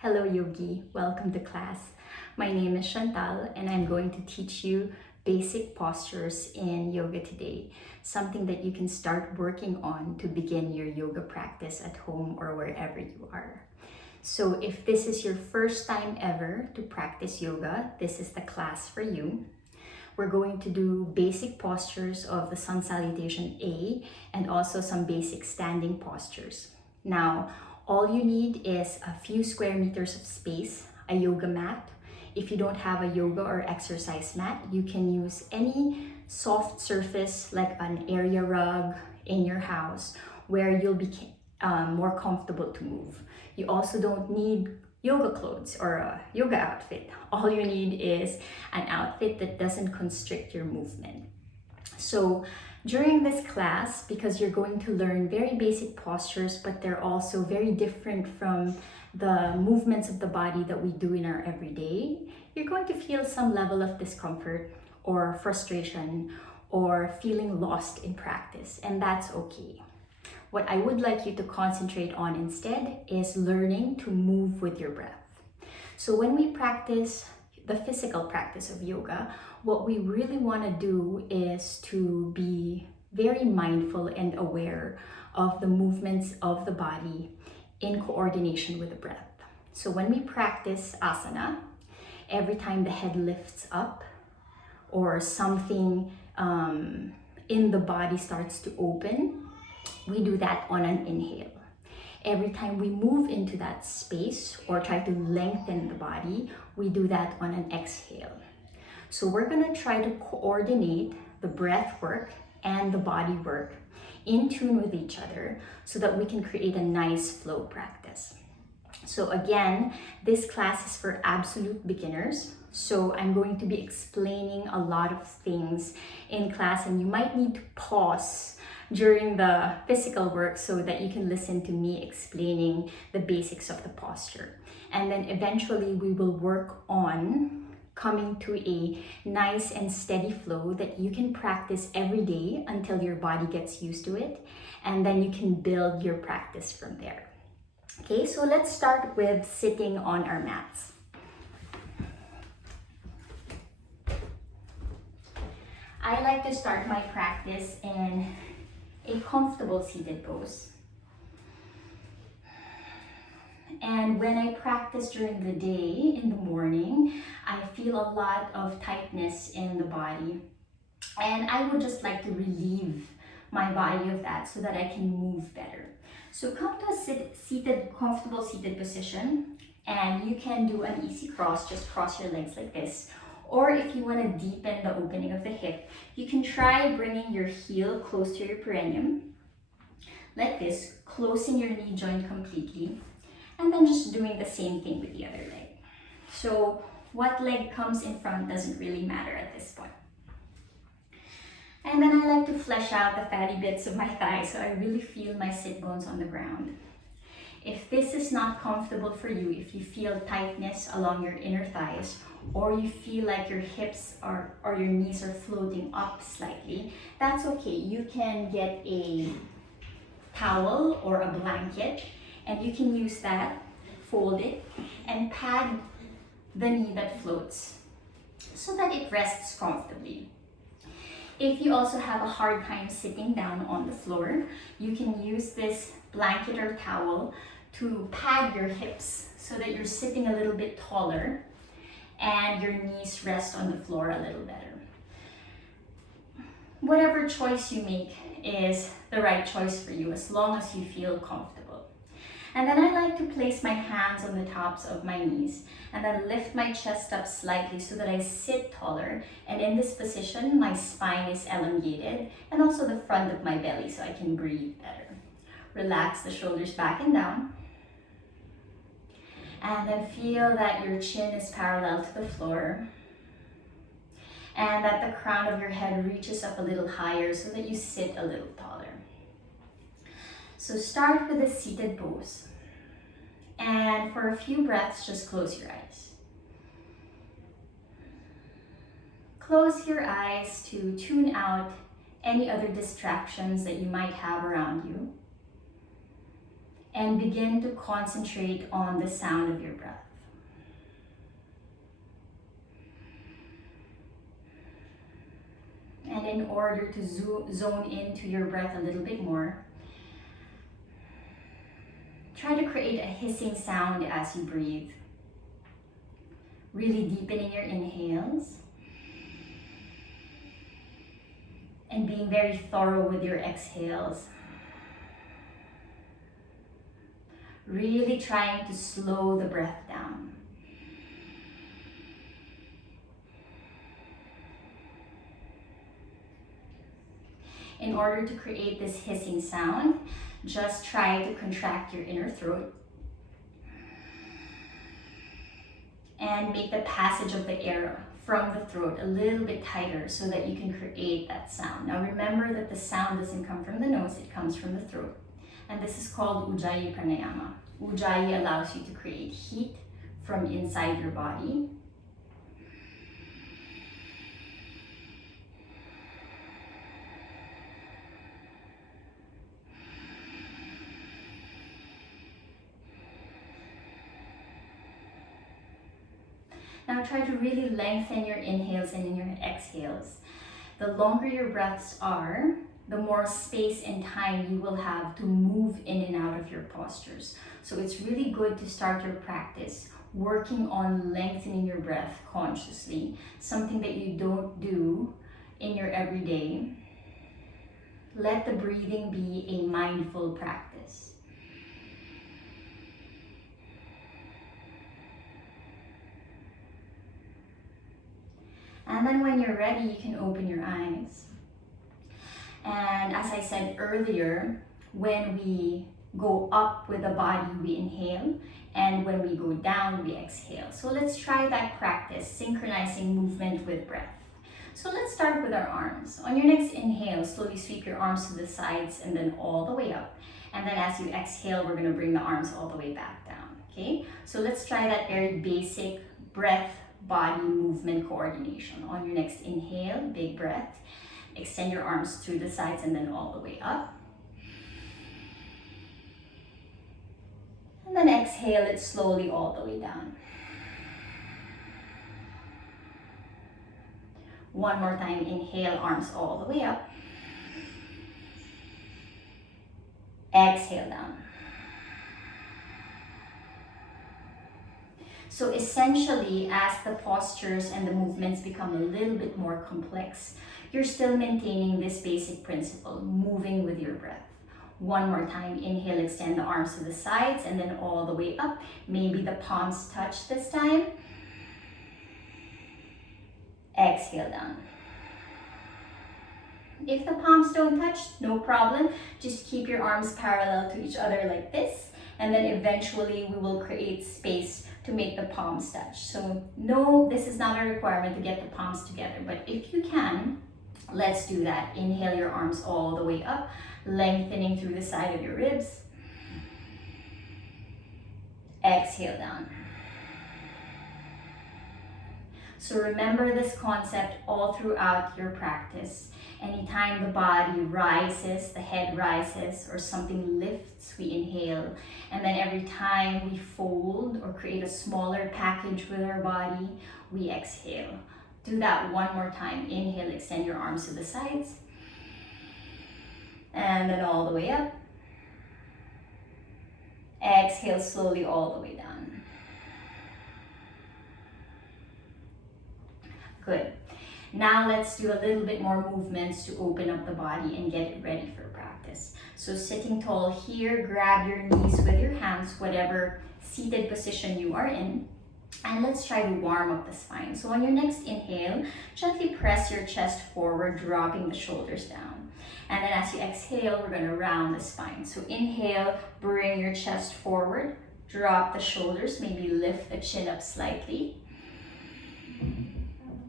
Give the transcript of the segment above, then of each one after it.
Hello yogi, welcome to class. My name is Chantal and I'm going to teach you basic postures in yoga today. Something that you can start working on to begin your yoga practice at home or wherever you are. So if this is your first time ever to practice yoga, this is the class for you. We're going to do basic postures of the Sun Salutation A and also some basic standing postures. Now, all you need is a few square meters of space, a yoga mat. If you don't have a yoga or exercise mat, you can use any soft surface like an area rug in your house where you'll be more comfortable to move. You also don't need yoga clothes or a yoga outfit. All you need is an outfit that doesn't constrict your movement. So during this class, because you're going to learn very basic postures, but they're also very different from the movements of the body that we do in our everyday, you're going to feel some level of discomfort or frustration or feeling lost in practice, and that's okay. What I would like you to concentrate on instead is learning to move with your breath. So when we practice the physical practice of yoga, what we really want to do is to be very mindful and aware of the movements of the body in coordination with the breath. So when we practice asana, every time the head lifts up or something in the body starts to open, we do that on an inhale. Every time we move into that space or try to lengthen the body, we do that on an exhale. So we're gonna try to coordinate the breath work and the body work in tune with each other so that we can create a nice flow practice. So again, this class is for absolute beginners. So I'm going to be explaining a lot of things in class and you might need to pause during the physical work so that you can listen to me explaining the basics of the posture. And then eventually we will work on coming to a nice and steady flow that you can practice every day until your body gets used to it. And then you can build your practice from there. Okay, so let's start with sitting on our mats. I like to start my practice in a comfortable seated pose. And when I practice during the day, in the morning, I feel a lot of tightness in the body. And I would just like to relieve my body of that so that I can move better. So come to a comfortable seated position, and you can do an easy cross, just cross your legs like this. Or if you want to deepen the opening of the hip, you can try bringing your heel close to your perineum, like this, closing your knee joint completely, and then just doing the same thing with the other leg. So what leg comes in front doesn't really matter at this point. And then I like to flesh out the fatty bits of my thighs so I really feel my sit bones on the ground. If this is not comfortable for you, if you feel tightness along your inner thighs, or you feel like your hips or your knees are floating up slightly, that's okay. You can get a towel or a blanket and you can use that, fold it, and pad the knee that floats so that it rests comfortably. If you also have a hard time sitting down on the floor, you can use this blanket or towel to pad your hips so that you're sitting a little bit taller and your knees rest on the floor a little better. Whatever choice you make is the right choice for you as long as you feel comfortable. And then I like to place my hands on the tops of my knees and then lift my chest up slightly so that I sit taller. And in this position, my spine is elongated and also the front of my belly so I can breathe better. Relax the shoulders back and down. And then feel that your chin is parallel to the floor and that the crown of your head reaches up a little higher so that you sit a little taller. So start with a seated pose. And for a few breaths, just close your eyes. Close your eyes to tune out any other distractions that you might have around you. and begin to concentrate on the sound of your breath. And in order to zone into your breath a little bit more, try to create a hissing sound as you breathe. Really deepening your inhales and being very thorough with your exhales. Really trying to slow the breath down. In order to create this hissing sound, just try to contract your inner throat and make the passage of the air from the throat a little bit tighter so that you can create that sound. Now remember that the sound doesn't come from the nose, it comes from the throat. And this is called Ujjayi Pranayama. Ujjayi allows you to create heat from inside your body. Now try to really lengthen your inhales and your exhales. The longer your breaths are, the more space and time you will have to move in and out of your postures. So it's really good to start your practice working on lengthening your breath consciously, something that you don't do in your everyday. Let the breathing be a mindful practice. And then when you're ready, you can open your eyes. And as I said earlier, when we go up with the body, we inhale, and when we go down, we exhale. So let's try that practice, synchronizing movement with breath. So let's start with our arms. On your next inhale, slowly sweep your arms to the sides and then all the way up. And then as you exhale, we're gonna bring the arms all the way back down, okay? So let's try that very basic breath body movement coordination. On your next inhale, big breath, extend your arms to the sides and then all the way up. And then exhale it slowly all the way down. One more time, inhale, arms all the way up. Exhale down. So essentially, as the postures and the movements become a little bit more complex, you're still maintaining this basic principle, moving with your breath. One more time, inhale, extend the arms to the sides and then all the way up. Maybe the palms touch this time. Exhale down. If the palms don't touch, no problem. Just keep your arms parallel to each other like this. And then eventually we will create space to make the palms touch. So no, this is not a requirement to get the palms together, but if you can, let's do that. Inhale your arms all the way up, lengthening through the side of your ribs. Exhale down. So remember this concept all throughout your practice. Anytime the body rises, the head rises, or something lifts, we inhale. And then every time we fold or create a smaller package with our body, we exhale. Do that one more time. Inhale, extend your arms to the sides. And then all the way up. Exhale slowly all the way down. Good. Now let's do a little bit more movements to open up the body and get it ready for practice. So sitting tall here, grab your knees with your hands, whatever seated position you are in. And let's try to warm up the spine. So on your next inhale, gently press your chest forward, dropping the shoulders down. And then as you exhale, we're gonna round the spine. So inhale, bring your chest forward, drop the shoulders, maybe lift the chin up slightly.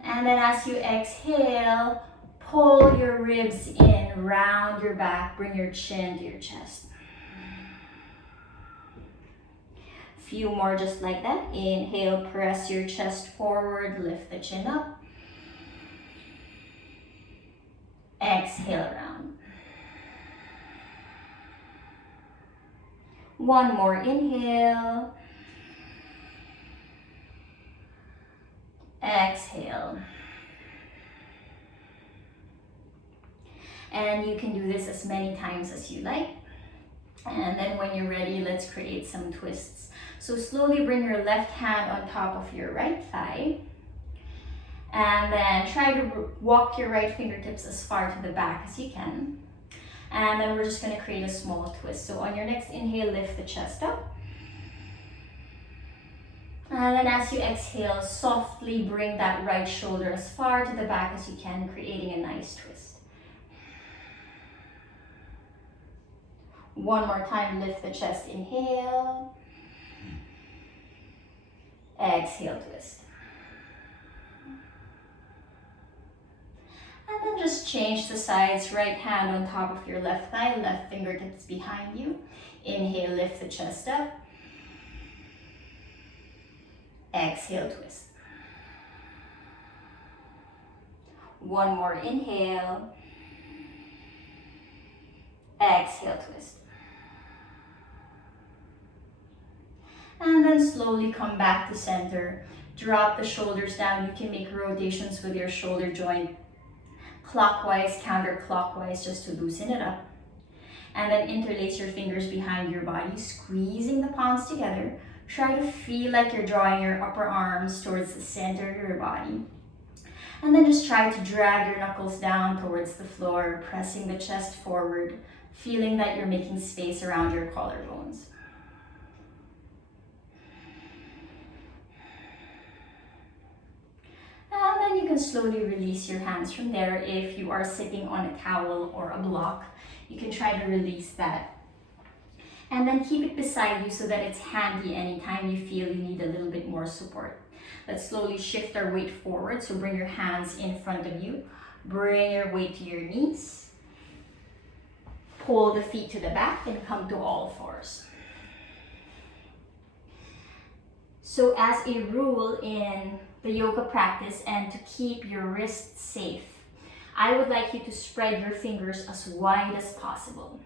And then as you exhale, pull your ribs in, round your back, bring your chin to your chest. Few more just like that. Inhale, press your chest forward, lift the chin up. Exhale, round. One more inhale. Exhale. And you can do this as many times as you like. And then when you're ready, let's create some twists. So slowly bring your left hand on top of your right thigh. And then try to walk your right fingertips as far to the back as you can. And then we're just going to create a small twist. So on your next inhale, lift the chest up. And then as you exhale, softly bring that right shoulder as far to the back as you can, creating a nice twist. One more time, lift the chest, inhale. Exhale, twist. And then just change the sides, right hand on top of your left thigh, left fingertips behind you. Inhale, lift the chest up. Exhale, twist. One more inhale. Exhale, twist. And then slowly come back to center. Drop the shoulders down. You can make rotations with your shoulder joint, clockwise, counterclockwise, just to loosen it up. And then interlace your fingers behind your body, squeezing the palms together. Try to feel like you're drawing your upper arms towards the center of your body. And then just try to drag your knuckles down towards the floor, pressing the chest forward, feeling that you're making space around your collarbones. And then you can slowly release your hands from there. If you are sitting on a towel or a block, you can try to release that. And then keep it beside you so that it's handy anytime you feel you need a little bit more support. Let's slowly shift our weight forward. So bring your hands in front of you. Bring your weight to your knees. Pull the feet to the back and come to all fours. So as a rule in the yoga practice, and to keep your wrists safe, I would like you to spread your fingers as wide as possible.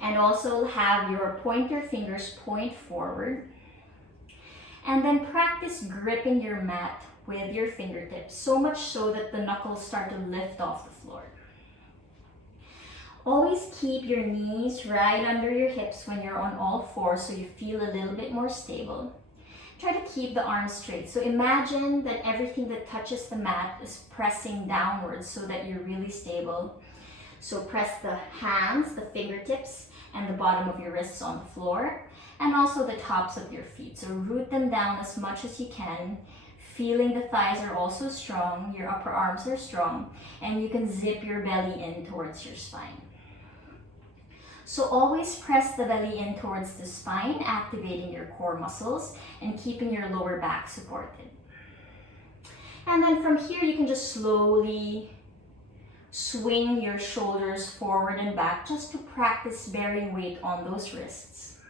And also have your pointer fingers point forward. And then practice gripping your mat with your fingertips, so much so that the knuckles start to lift off the floor. Always keep your knees right under your hips when you're on all fours so you feel a little bit more stable. Try to keep the arms straight. So imagine that everything that touches the mat is pressing downwards so that you're really stable. So press the hands, the fingertips, and the bottom of your wrists on the floor, and also the tops of your feet. So root them down as much as you can, feeling the thighs are also strong, your upper arms are strong, and you can zip your belly in towards your spine. So always press the belly in towards the spine, activating your core muscles and keeping your lower back supported. And then from here, you can just slowly swing your shoulders forward and back just to practice bearing weight on those wrists.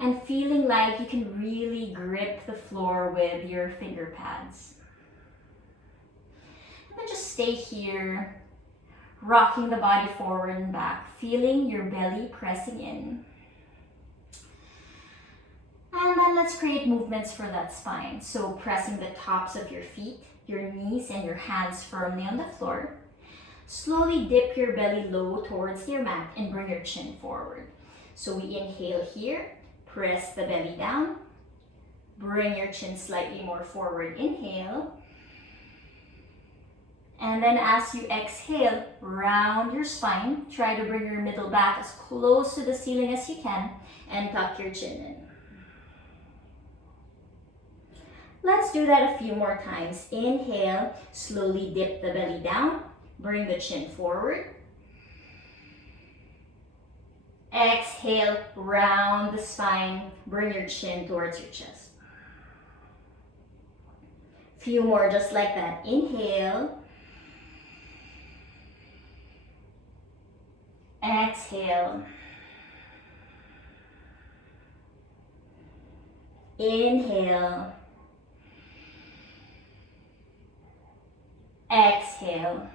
And feeling like you can really grip the floor with your finger pads. And then just stay here, rocking the body forward and back, feeling your belly pressing in. And then let's create movements for that spine. So pressing the tops of your feet, your knees, and your hands firmly on the floor. Slowly dip your belly low towards your mat and bring your chin forward. So we inhale here, press the belly down, bring your chin slightly more forward, inhale. And then as you exhale, round your spine. Try to bring your middle back as close to the ceiling as you can and tuck your chin in. Let's do that a few more times. Inhale, slowly dip the belly down, bring the chin forward. Exhale, round the spine, bring your chin towards your chest. Few more just like that. Inhale. Exhale. Inhale. Exhale.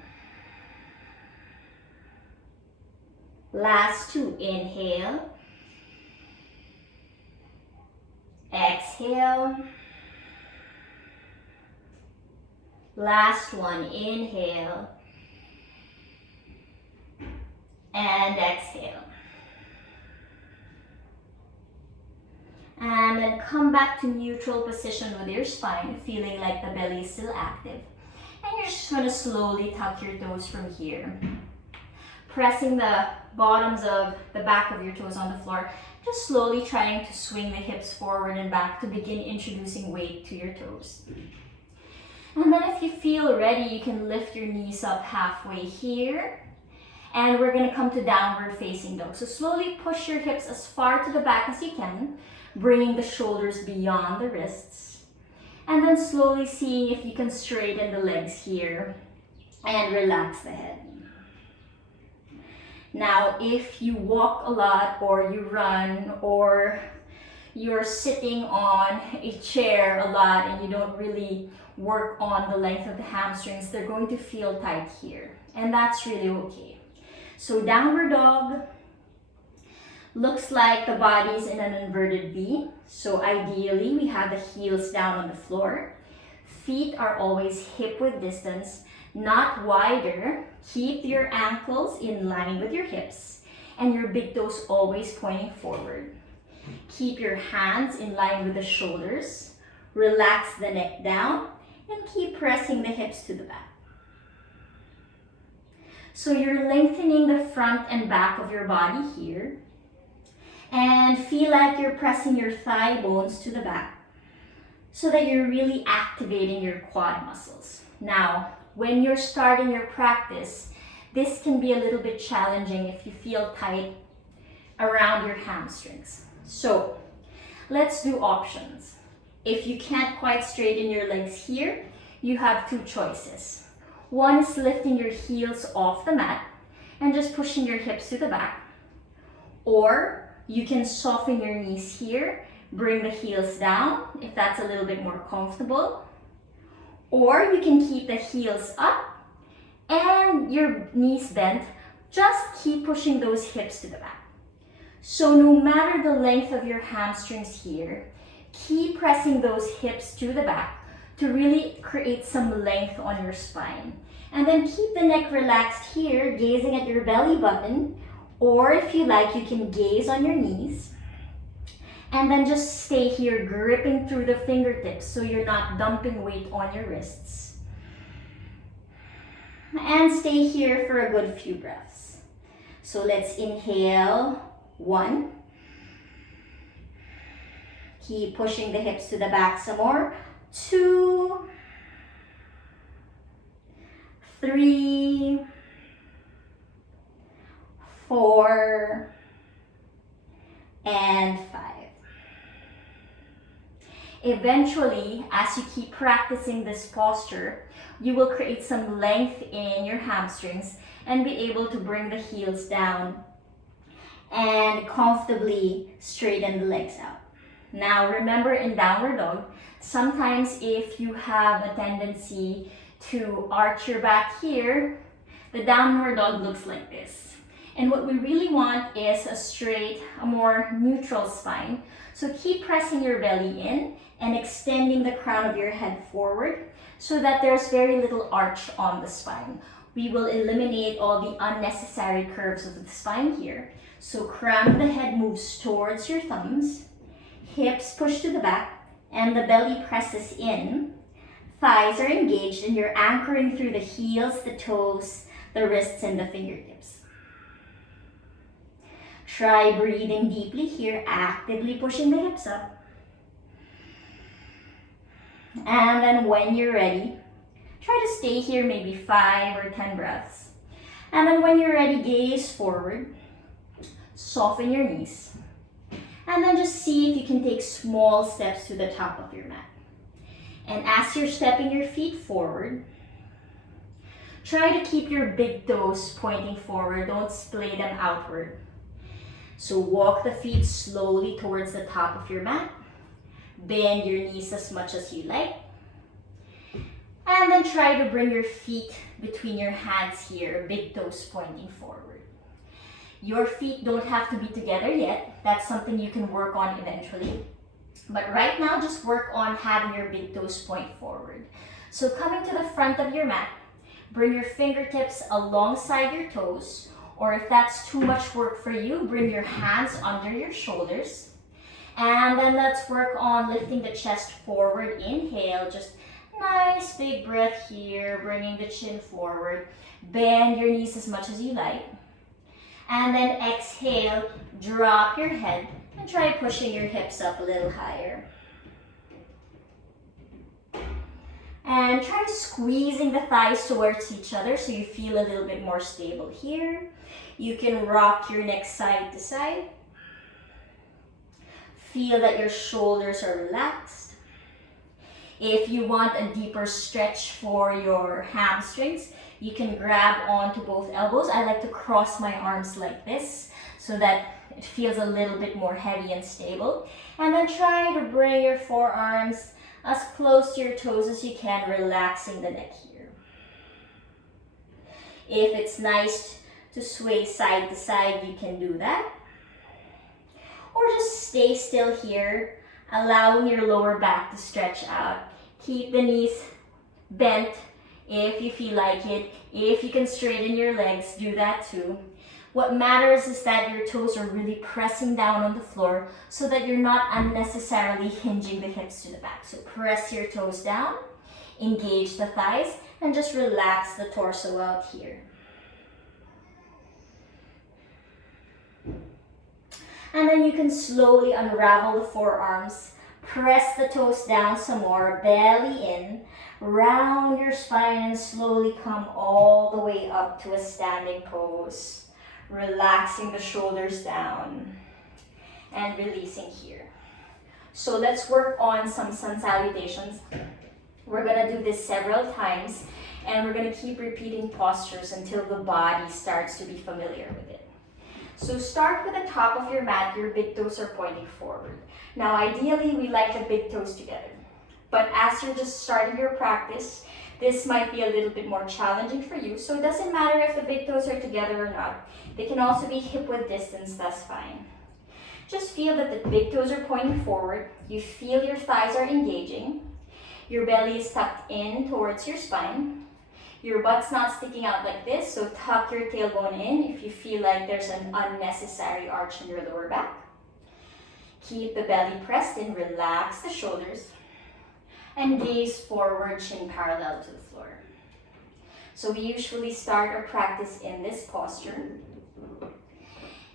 Last two, inhale. Exhale. Last one, inhale. And exhale. And then come back to neutral position with your spine, feeling like the belly is still active. And you're just going to slowly tuck your toes from here. Pressing the bottoms of the back of your toes on the floor. Just slowly trying to swing the hips forward and back to begin introducing weight to your toes. And then if you feel ready, you can lift your knees up halfway here. And we're going to come to downward facing dog. So slowly push your hips as far to the back as you can, bringing the shoulders beyond the wrists. And then slowly seeing if you can straighten the legs here and relax the head. Now, if you walk a lot or you run or you're sitting on a chair a lot and you don't really work on the length of the hamstrings, they're going to feel tight here. And that's really okay. So downward dog looks like the body's in an inverted V. So ideally, we have the heels down on the floor. Feet are always hip width distance, not wider. Keep your ankles in line with your hips and your big toes always pointing forward. Keep your hands in line with the shoulders. Relax the neck down and keep pressing the hips to the back. So you're lengthening the front and back of your body here. And feel like you're pressing your thigh bones to the back so that you're really activating your quad muscles. Now, when you're starting your practice, this can be a little bit challenging if you feel tight around your hamstrings. So let's do options. If you can't quite straighten your legs here, you have two choices. One is lifting your heels off the mat and just pushing your hips to the back. Or you can soften your knees here, bring the heels down if that's a little bit more comfortable. Or you can keep the heels up and your knees bent. Just keep pushing those hips to the back. So no matter the length of your hamstrings here, keep pressing those hips to the back to really create some length on your spine. And then keep the neck relaxed here, gazing at your belly button. Or if you like, you can gaze on your knees. And then just stay here, gripping through the fingertips so you're not dumping weight on your wrists. And stay here for a good few breaths. So let's inhale. 1. Keep pushing the hips to the back some more. 2. 3. 4. And 5. Eventually, as you keep practicing this posture, you will create some length in your hamstrings and be able to bring the heels down and comfortably straighten the legs out. Now, remember in downward dog, sometimes if you have a tendency to arch your back here, the downward dog looks like this. And what we really want is a straight, a more neutral spine. So keep pressing your belly in and extending the crown of your head forward so that there's very little arch on the spine. We will eliminate all the unnecessary curves of the spine here. So crown of the head moves towards your thumbs, hips push to the back, and the belly presses in. Thighs are engaged and you're anchoring through the heels, the toes, the wrists, and the fingertips. Try breathing deeply here, actively pushing the hips up. And then when you're ready, try to stay here maybe 5 or 10 breaths. And then when you're ready, gaze forward, soften your knees. And then just see if you can take small steps to the top of your mat. And as you're stepping your feet forward, try to keep your big toes pointing forward. Don't splay them outward. So walk the feet slowly towards the top of your mat. Bend your knees as much as you like. And then try to bring your feet between your hands here, big toes pointing forward. Your feet don't have to be together yet. That's something you can work on eventually. But right now, just work on having your big toes point forward. So coming to the front of your mat, bring your fingertips alongside your toes, or if that's too much work for you, bring your hands under your shoulders. And then let's work on lifting the chest forward. Inhale, just nice big breath here, bringing the chin forward. Bend your knees as much as you like. And then exhale, drop your head and try pushing your hips up a little higher. And try squeezing the thighs towards each other so you feel a little bit more stable here. You can rock your neck side to side. Feel that your shoulders are relaxed. If you want a deeper stretch for your hamstrings, you can grab onto both elbows. I like to cross my arms like this so that it feels a little bit more heavy and stable. And then try to bring your forearms as close to your toes as you can, relaxing the neck here. If it's nice to sway side to side, you can do that. Or just stay still here, allowing your lower back to stretch out. Keep the knees bent if you feel like it. If you can straighten your legs, do that too. What matters is that your toes are really pressing down on the floor so that you're not unnecessarily hinging the hips to the back. So press your toes down, engage the thighs, and just relax the torso out here. And then you can slowly unravel the forearms, press the toes down some more, belly in, round your spine and slowly come all the way up to a standing pose. Relaxing the shoulders down and releasing here. So let's work on some sun salutations. We're gonna do this several times and we're gonna keep repeating postures until the body starts to be familiar with it. So start with the top of your mat, your big toes are pointing forward. Now ideally we like the big toes together, but as you're just starting your practice, this might be a little bit more challenging for you, so it doesn't matter if the big toes are together or not. They can also be hip width distance, that's fine. Just feel that the big toes are pointing forward, you feel your thighs are engaging, your belly is tucked in towards your spine, your butt's not sticking out like this, so tuck your tailbone in if you feel like there's an unnecessary arch in your lower back. Keep the belly pressed in, relax the shoulders, and gaze forward, chin parallel to the floor. So we usually start our practice in this posture.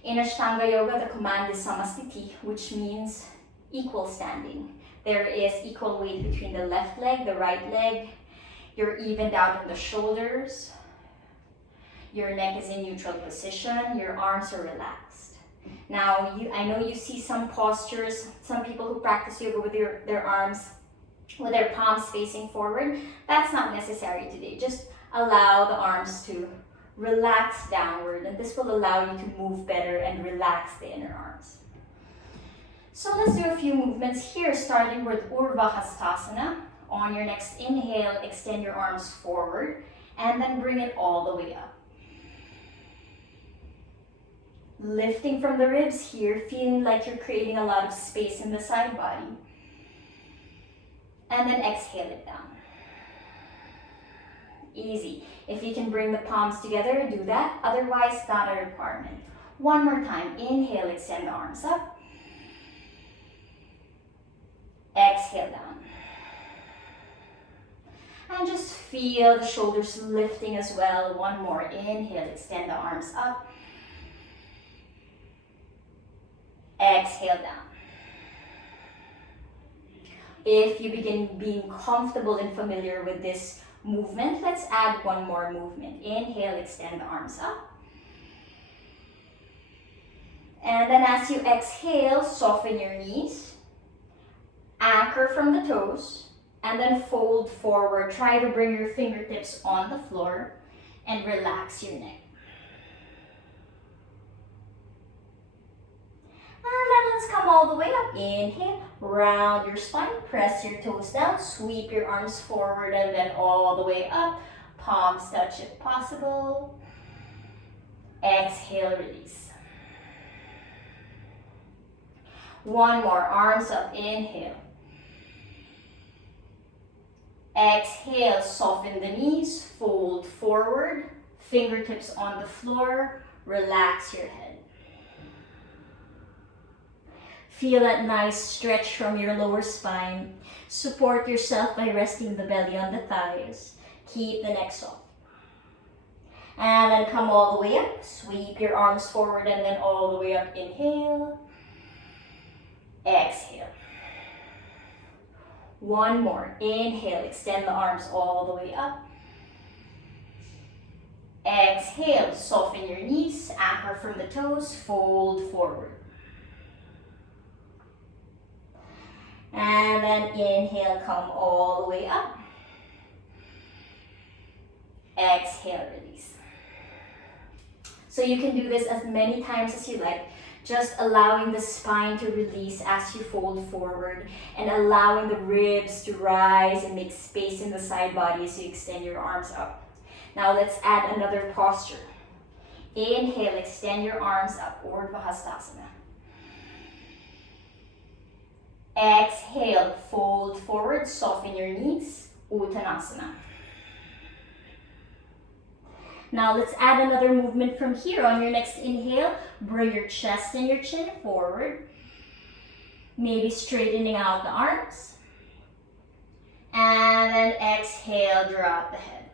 In Ashtanga Yoga, the command is samastiti, which means equal standing. There is equal weight between the left leg, the right leg. You're evened out on the shoulders. Your neck is in neutral position. Your arms are relaxed. Now, I know you see some postures, some people who practice yoga with their arms, with their palms facing forward. That's not necessary today. Just allow the arms to relax downward, and this will allow you to move better and relax the inner arms. So let's do a few movements here, starting with Urva Hastasana. On your next inhale, extend your arms forward, and then bring it all the way up. Lifting from the ribs here, feeling like you're creating a lot of space in the side body. And then exhale it down. Easy. If you can bring the palms together, do that. Otherwise, not a requirement. One more time. Inhale, extend the arms up. Exhale down. And just feel the shoulders lifting as well. One more. Inhale, extend the arms up. Exhale down. If you begin being comfortable and familiar with this movement, let's add one more movement. Inhale, extend the arms up. And then as you exhale, soften your knees. Anchor from the toes. And then fold forward. Try to bring your fingertips on the floor and relax your neck. And then let's come all the way up. Inhale, round your spine, press your toes down, sweep your arms forward and then all the way up. Palms touch if possible. Exhale, release. One more, arms up, inhale. Exhale, soften the knees, fold forward, fingertips on the floor, relax your head. Feel that nice stretch from your lower spine. Support yourself by resting the belly on the thighs. Keep the neck soft. And then come all the way up. Sweep your arms forward and then all the way up. Inhale. Exhale. One more. Inhale. Extend the arms all the way up. Exhale. Soften your knees. Anchor from the toes. Fold forward. And then inhale. Come all the way up. Exhale. Release. So you can do this as many times as you like, just allowing the spine to release as you fold forward and allowing the ribs to rise and make space in the side body as you extend your arms up. Now let's add another posture. Inhale, extend your arms up, Urdhva Hastasana. Exhale, fold forward, soften your knees, Uttanasana. Now let's add another movement from here. On your next inhale, bring your chest and your chin forward. Maybe straightening out the arms. And then exhale, drop the head.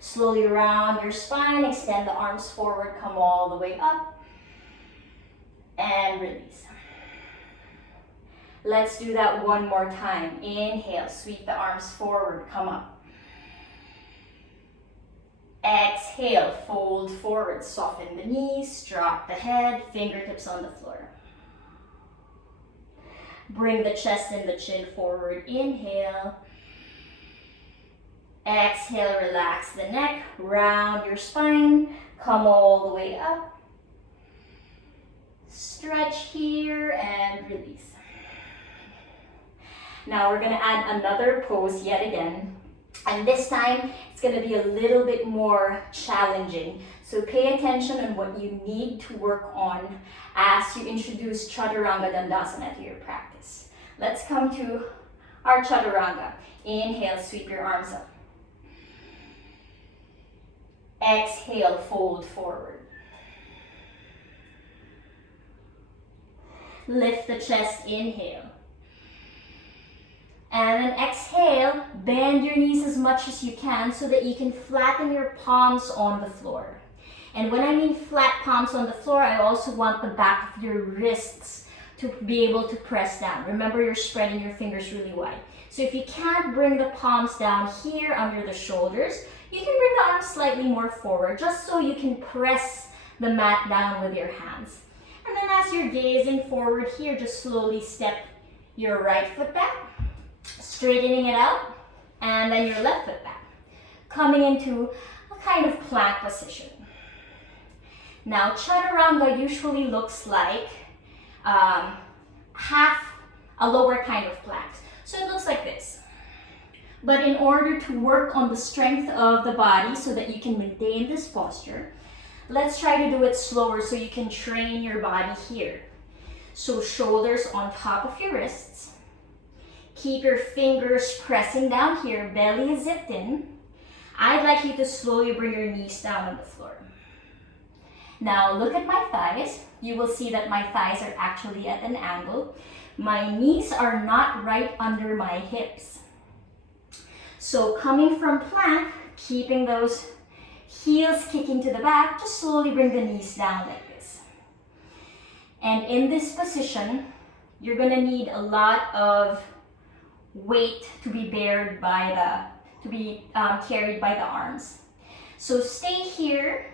Slowly round your spine, extend the arms forward, come all the way up. And release. Let's do that one more time. Inhale, sweep the arms forward, come up. Exhale, fold forward, soften the knees, drop the head, fingertips on the floor. Bring the chest and the chin forward, inhale. Exhale, relax the neck, round your spine, come all the way up. Stretch here and release. Now we're gonna add another pose yet again. And this time, it's going to be a little bit more challenging. So pay attention on what you need to work on as you introduce Chaturanga Dandasana to your practice. Let's come to our Chaturanga. Inhale, sweep your arms up. Exhale, fold forward. Lift the chest, inhale. And then exhale, bend your knees as much as you can so that you can flatten your palms on the floor. And when I mean flat palms on the floor, I also want the back of your wrists to be able to press down. Remember, you're spreading your fingers really wide. So if you can't bring the palms down here under the shoulders, you can bring the arms slightly more forward just so you can press the mat down with your hands. And then as you're gazing forward here, just slowly step your right foot back, straightening it out, and then your left foot back, coming into a kind of plank position. Now, Chaturanga usually looks like half a lower kind of plank. So it looks like this. But in order to work on the strength of the body so that you can maintain this posture, let's try to do it slower so you can train your body here. So shoulders on top of your wrists. Keep your fingers pressing down here, belly is zipped in. I'd like you to slowly bring your knees down on the floor. Now look at my thighs. You will see that my thighs are actually at an angle. My knees are not right under my hips. So coming from plank, keeping those heels kicking to the back, just slowly bring the knees down like this. And in this position, you're gonna need a lot of weight to be carried by the arms. So stay here,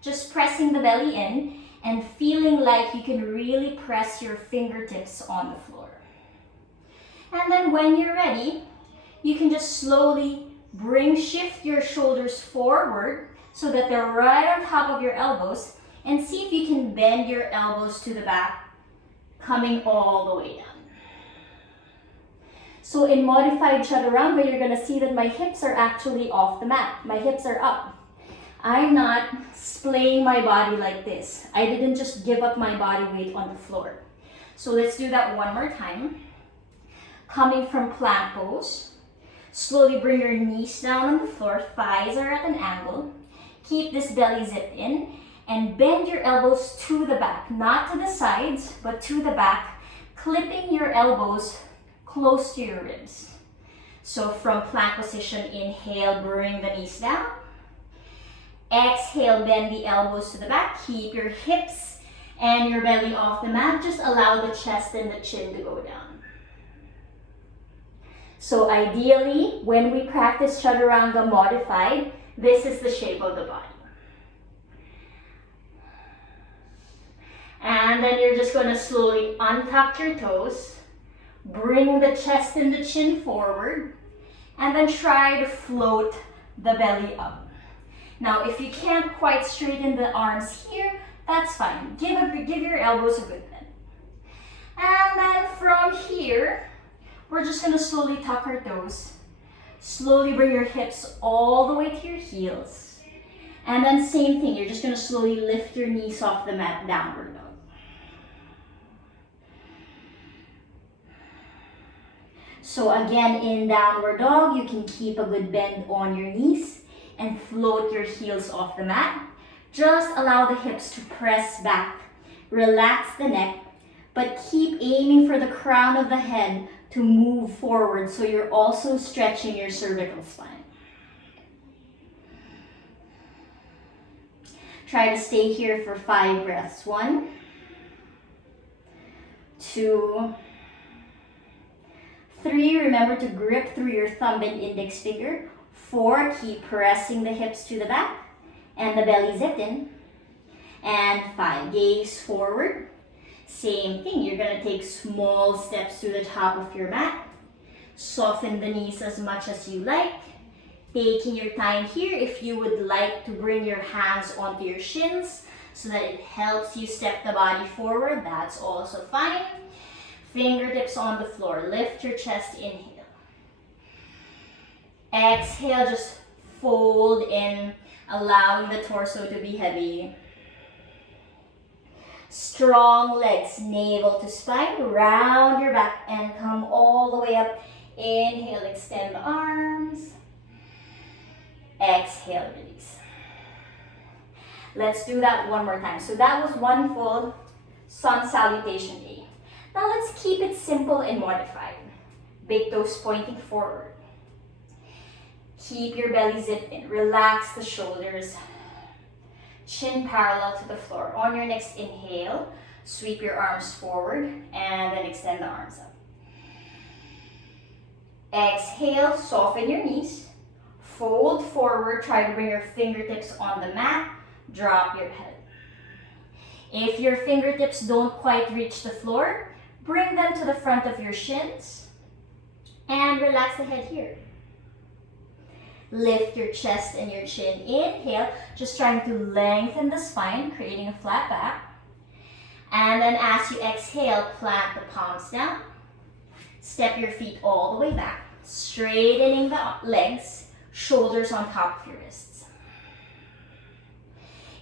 just pressing the belly in and feeling like you can really press your fingertips on the floor. And then when you're ready, you can just slowly shift your shoulders forward so that they're right on top of your elbows, and see if you can bend your elbows to the back, coming all the way down. So in modified Chaturanga, you're gonna see that my hips are actually off the mat. My hips are up. I'm not splaying my body like this. I didn't just give up my body weight on the floor. So let's do that one more time. Coming from plank pose. Slowly bring your knees down on the floor, thighs are at an angle. Keep this belly zipped in and bend your elbows to the back, not to the sides, but to the back, clipping your elbows close to your ribs. So from plank position, inhale, bring the knees down. Exhale, bend the elbows to the back. Keep your hips and your belly off the mat. Just allow the chest and the chin to go down. So ideally, when we practice Chaturanga modified, this is the shape of the body. And then you're just going to slowly untuck your toes, bring the chest and the chin forward, and then try to float the belly up. Now, if you can't quite straighten the arms here, that's fine. Give your elbows a good bend. And then from here, we're just going to slowly tuck our toes. Slowly bring your hips all the way to your heels. And then same thing, you're just going to slowly lift your knees off the mat, downward dog. So again, in downward dog, you can keep a good bend on your knees and float your heels off the mat. Just allow the hips to press back. Relax the neck, but keep aiming for the crown of the head to move forward, so you're also stretching your cervical spine. Try to stay here for 5 breaths. 1, 2, 3. Remember to grip through your thumb and index finger. 4. Keep pressing the hips to the back and the belly zipped in. And 5. Gaze forward. Same thing, you're going to take small steps to the top of your mat. Soften the knees as much as you like. Taking your time here, if you would like to bring your hands onto your shins so that it helps you step the body forward, that's also fine. Fingertips on the floor, lift your chest, inhale. Exhale, just fold in, allowing the torso to be heavy. Strong legs, navel to spine, round your back and come all the way up. Inhale, extend the arms. Exhale, release. Let's do that one more time. So that was one full sun salutation A. Now let's keep it simple and modified. Big toes pointing forward. Keep your belly zipped in. Relax the shoulders. Chin parallel to the floor. On your next inhale, sweep your arms forward and then extend the arms up. Exhale, soften your knees. Fold forward, try to bring your fingertips on the mat. Drop your head. If your fingertips don't quite reach the floor, bring them to the front of your shins and relax the head here. Lift your chest and your chin. Inhale, just trying to lengthen the spine, creating a flat back. And then as you exhale, plant the palms down. Step your feet all the way back, straightening the legs, shoulders on top of your wrists.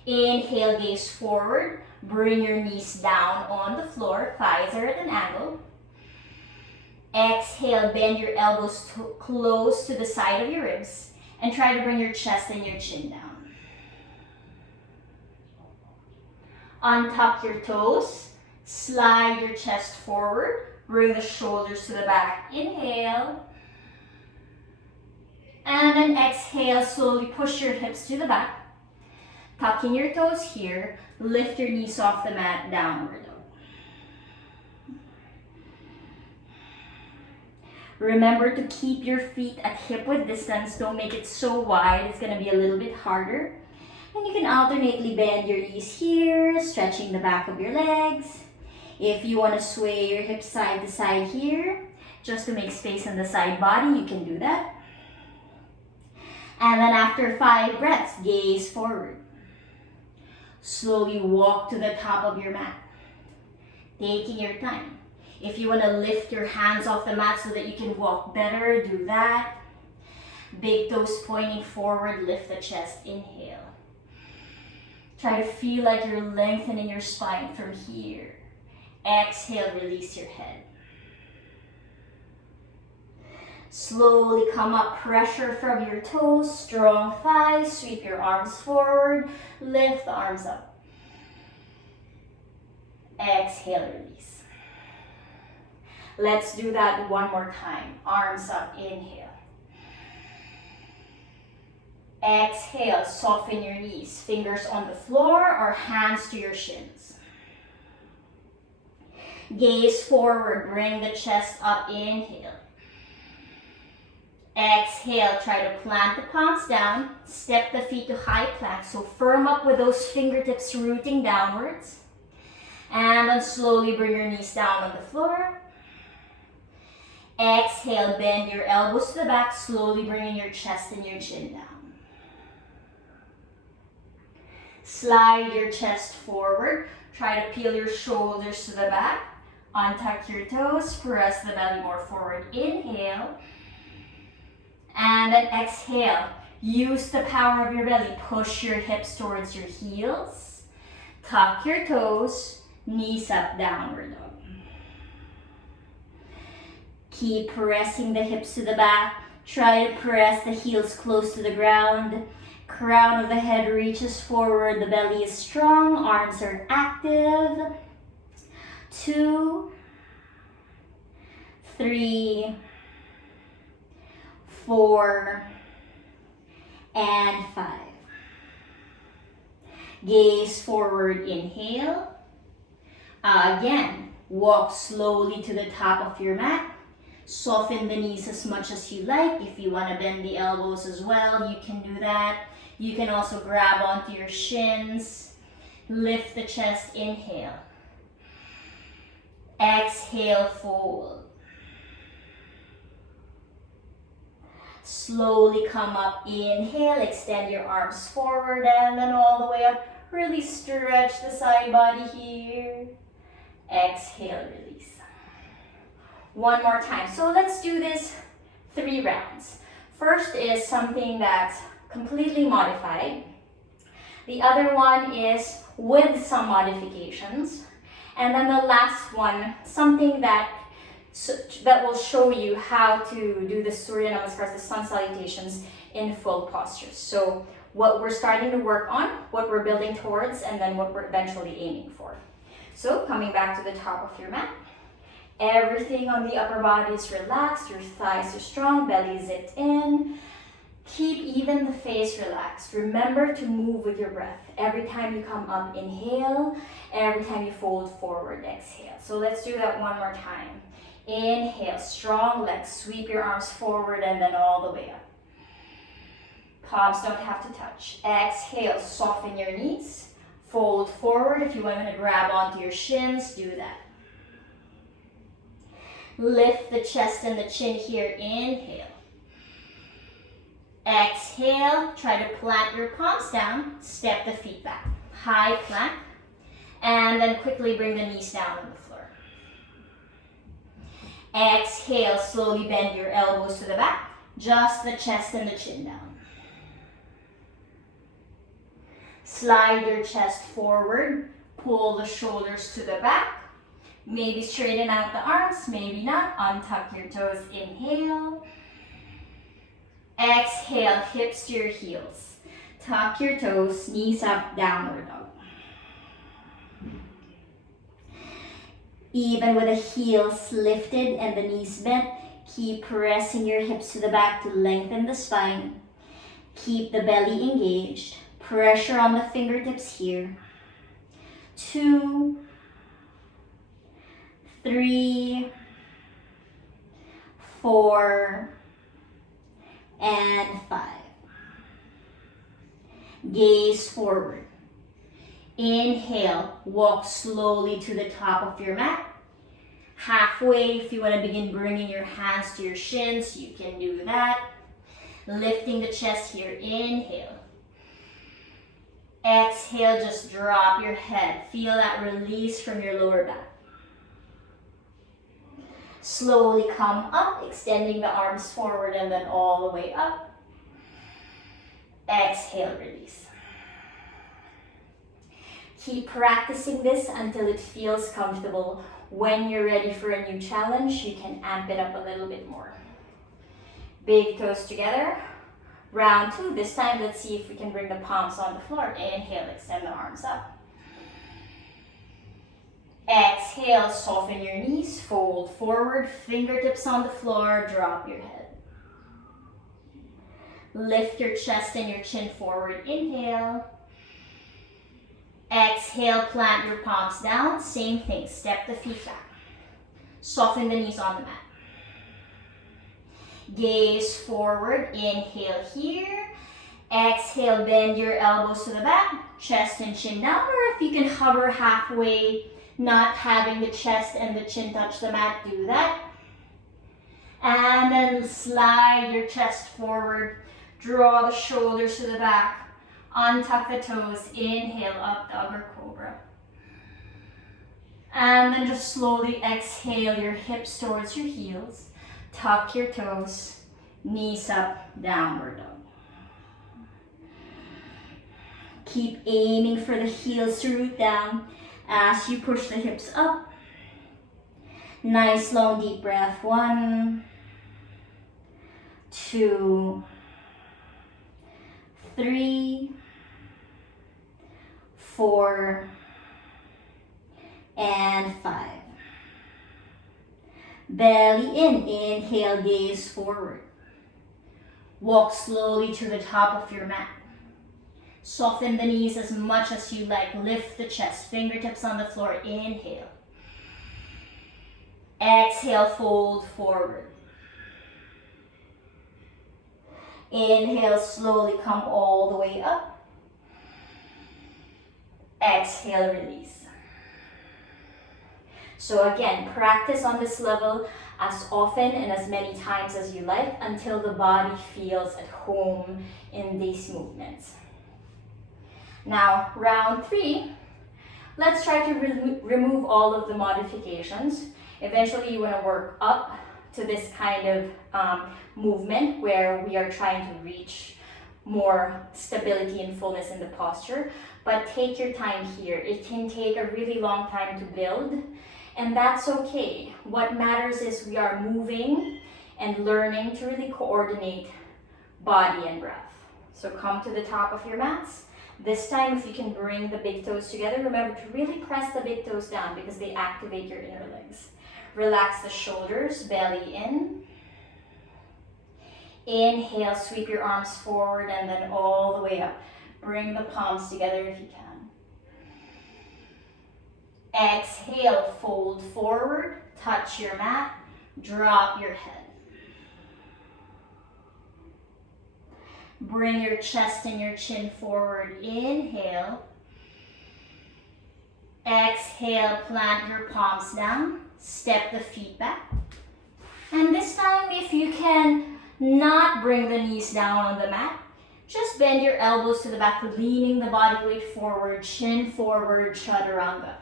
Inhale, gaze forward. Bring your knees down on the floor, thighs are at an angle. Exhale, bend your elbows close to the side of your ribs and try to bring your chest and your chin down. Untuck your toes, slide your chest forward, bring the shoulders to the back. Inhale. And then exhale, slowly push your hips to the back. Tucking your toes here, lift your knees off the mat, downward dog. Remember to keep your feet at hip-width distance. Don't make it so wide, it's going to be a little bit harder. And you can alternately bend your knees here, stretching the back of your legs. If you want to sway your hips side to side here, just to make space in the side body, you can do that. And then after 5 breaths, gaze forward. Slowly walk to the top of your mat, taking your time. If you want to lift your hands off the mat so that you can walk better, do that. Big toes pointing forward, lift the chest, inhale. Try to feel like you're lengthening your spine from here. Exhale, release your head. Slowly come up, pressure from your toes, strong thighs, sweep your arms forward, lift the arms up. Exhale, release. Let's do that one more time. Arms up, inhale. Exhale, soften your knees, fingers on the floor or hands to your shins. Gaze forward, bring the chest up, inhale. Exhale, try to plant the palms down, step the feet to high plank, so firm up with those fingertips rooting downwards. And then slowly bring your knees down on the floor. Exhale, bend your elbows to the back, slowly bringing your chest and your chin down. Slide your chest forward. Try to peel your shoulders to the back. Untuck your toes. Press the belly more forward. Inhale. And then exhale. Use the power of your belly. Push your hips towards your heels. Tuck your toes. Knees up, downward dog. Keep pressing the hips to the back. Try to press the heels close to the ground. Crown of the head reaches forward, the belly is strong, arms are active. 2, 3, 4, and 5. Gaze forward, inhale. Again, walk slowly to the top of your mat. Soften the knees as much as you like. If you want to bend the elbows as well, you can do that. You can also grab onto your shins. Lift the chest, inhale. Exhale, fold. Slowly come up, inhale, extend your arms forward and then all the way up. Really stretch the side body here. Exhale, release. One more time. So let's do this 3 rounds. First is something that's completely modified. The other one is with some modifications. And then the last one, something that will show you how to do the Surya Namaskars, the sun salutations in full postures. So what we're starting to work on, what we're building towards, and then what we're eventually aiming for. So coming back to the top of your mat. Everything on the upper body is relaxed, your thighs are strong, belly zipped in. Keep even the face relaxed. Remember to move with your breath. Every time you come up, inhale. Every time you fold forward, exhale. So let's do that one more time. Inhale, strong legs. Sweep your arms forward and then all the way up. Palms don't have to touch. Exhale, soften your knees. Fold forward. If you want to grab onto your shins, do that. Lift the chest and the chin here. Inhale. Exhale. Try to plant your palms down. Step the feet back. High plank. And then quickly bring the knees down on the floor. Exhale. Slowly bend your elbows to the back. Just the chest and the chin down. Slide your chest forward. Pull the shoulders to the back. Maybe straighten out the arms, maybe not. Untuck your toes, inhale. Exhale, hips to your heels. Tuck your toes, knees up, downward dog. Even with the heels lifted and the knees bent, keep pressing your hips to the back to lengthen the spine. Keep the belly engaged. Pressure on the fingertips here. 2, 3, 4, and 5. Gaze forward. Inhale, walk slowly to the top of your mat. Halfway, if you want to begin bringing your hands to your shins, you can do that. Lifting the chest here, inhale. Exhale, just drop your head. Feel that release from your lower back. Slowly come up, extending the arms forward and then all the way up. Exhale, release. Keep practicing this until it feels comfortable. When you're ready for a new challenge, you can amp it up a little bit more. Big toes together. Round 2. This time, let's see if we can bring the palms on the floor. Inhale, extend the arms up. Exhale, soften your knees, fold forward, fingertips on the floor, drop your head. Lift your chest and your chin forward, inhale. Exhale, plant your palms down, same thing, step the feet back. Soften the knees on the mat. Gaze forward, inhale here. Exhale, bend your elbows to the back, chest and chin down, or if you can hover halfway, not having the chest and the chin touch the mat, do that. And then slide your chest forward, draw the shoulders to the back, untuck the toes, inhale, up dog or cobra. And then just slowly exhale your hips towards your heels, tuck your toes, knees up, downward dog. Keep aiming for the heels to root down as you push the hips up. Nice long deep breath. 1, 2, 3, 4, and 5. Belly in. Inhale, gaze forward. Walk slowly to the top of your mat. Soften the knees as much as you like. Lift the chest, fingertips on the floor. Inhale. Exhale, fold forward. Inhale, slowly come all the way up. Exhale, release. So again, practice on this level as often and as many times as you like until the body feels at home in these movements. Now, round 3, let's try to remove all of the modifications. Eventually, you want to work up to this kind of movement where we are trying to reach more stability and fullness in the posture. But take your time here. It can take a really long time to build, and that's okay. What matters is we are moving and learning to really coordinate body and breath. So come to the top of your mats. This time, if you can bring the big toes together, remember to really press the big toes down because they activate your inner legs. Relax the shoulders, belly in. Inhale, sweep your arms forward and then all the way up. Bring the palms together if you can. Exhale, fold forward, touch your mat, drop your head. Bring your chest and your chin forward. Inhale. Exhale, plant your palms down. Step the feet back. And this time, if you can not bring the knees down on the mat, just bend your elbows to the back, leaning the body weight forward, chin forward, Chaturanga.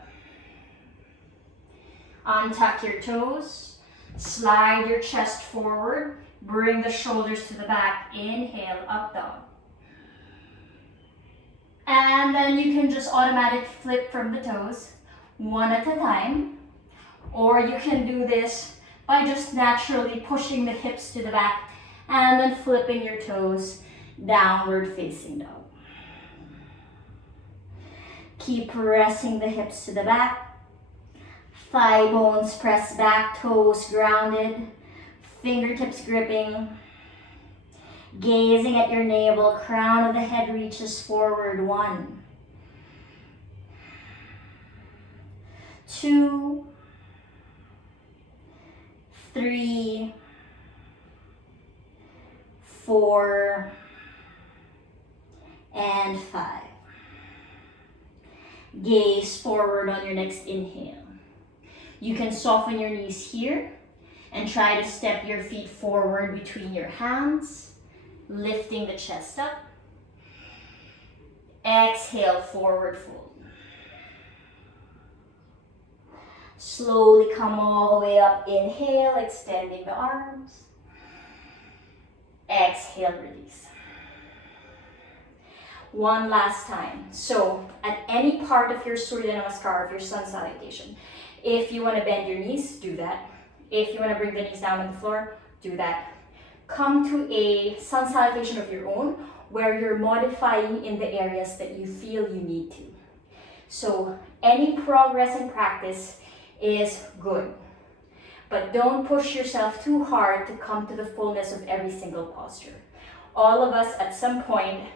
Untuck your toes. Slide your chest forward. Bring the shoulders to the back. Inhale, up dog. And then you can just automatic flip from the toes, one at a time. Or you can do this by just naturally pushing the hips to the back and then flipping your toes, downward facing dog. Keep pressing the hips to the back. Thigh bones pressed back, toes grounded. Fingertips gripping, gazing at your navel, crown of the head reaches forward. 1, 2, 3, 4, and 5. Gaze forward on your next inhale. You can soften your knees here and try to step your feet forward between your hands, lifting the chest up. Exhale, forward fold. Slowly come all the way up. Inhale, extending the arms. Exhale, release. One last time. So at any part of your Surya Namaskar, of your sun salutation, if you want to bend your knees, do that. If you want to bring the knees down on the floor, do that. Come to a sun salutation of your own where you're modifying in the areas that you feel you need to. So any progress in practice is good, but don't push yourself too hard to come to the fullness of every single posture. All of us at some point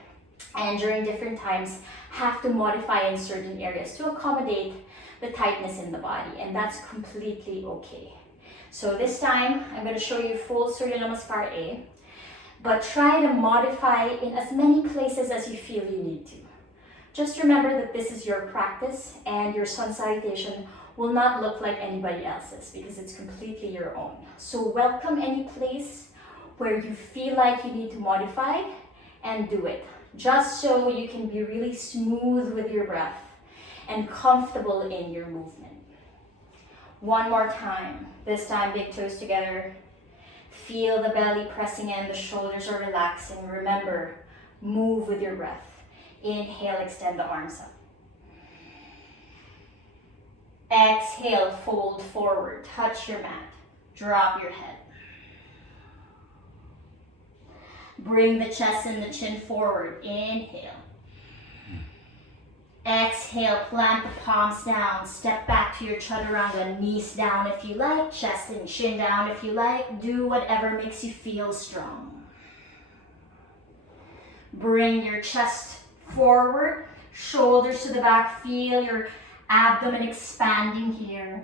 and during different times have to modify in certain areas to accommodate the tightness in the body, and that's completely okay. So this time I'm going to show you full Surya Namaskar A, but try to modify in as many places as you feel you need to. Just remember that this is your practice and your sun salutation will not look like anybody else's because it's completely your own. So welcome any place where you feel like you need to modify and do it, just so you can be really smooth with your breath and comfortable in your movement. One more time. This time, big toes together. Feel the belly pressing in, the shoulders are relaxing. Remember, move with your breath. Inhale, extend the arms up. Exhale, fold forward, touch your mat, drop your head. Bring the chest and the chin forward, inhale. Exhale, plant the palms down, step back to your Chaturanga, knees down if you like, chest and chin down if you like. Do whatever makes you feel strong. Bring your chest forward, shoulders to the back, feel your abdomen expanding here.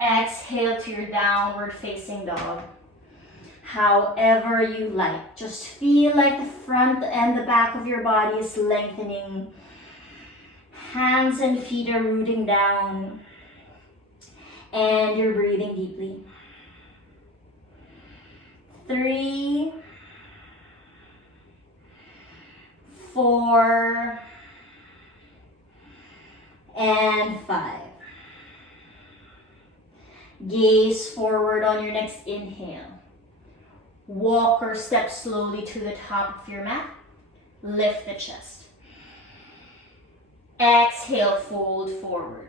Exhale to your downward facing dog. However you like. Just feel like the front and the back of your body is lengthening. Hands and feet are rooting down. And you're breathing deeply. 3, 4, and 5. Gaze forward on your next inhale. Walk or step slowly to the top of your mat. Lift the chest. Exhale, fold forward.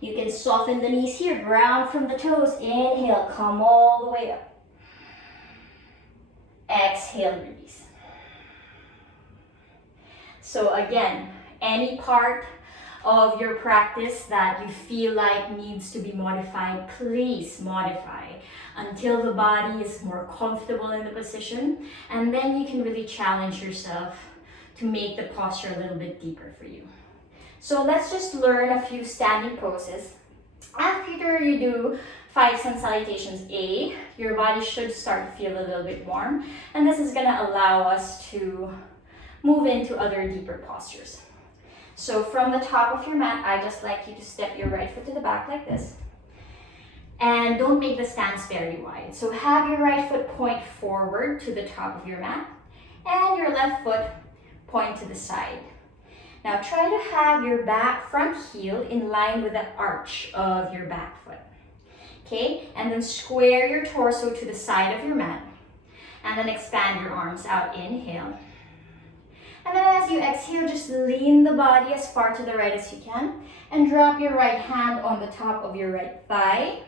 You can soften the knees here, ground from the toes. Inhale, come all the way up. Exhale, release. So again, any part of your practice that you feel like needs to be modified, please modify until the body is more comfortable in the position, and then you can really challenge yourself to make the posture a little bit deeper for you. So let's just learn a few standing poses. After you do 5 sun salutations A, your body should start to feel a little bit warm, and this is going to allow us to move into other deeper postures. So from the top of your mat, I just like you to step your right foot to the back like this. And don't make the stance very wide. So have your right foot point forward to the top of your mat and your left foot point to the side. Now try to have your back front heel in line with the arch of your back foot. Okay, and then square your torso to the side of your mat and then expand your arms out. Inhale. And then as you exhale, just lean the body as far to the right as you can and drop your right hand on the top of your right thigh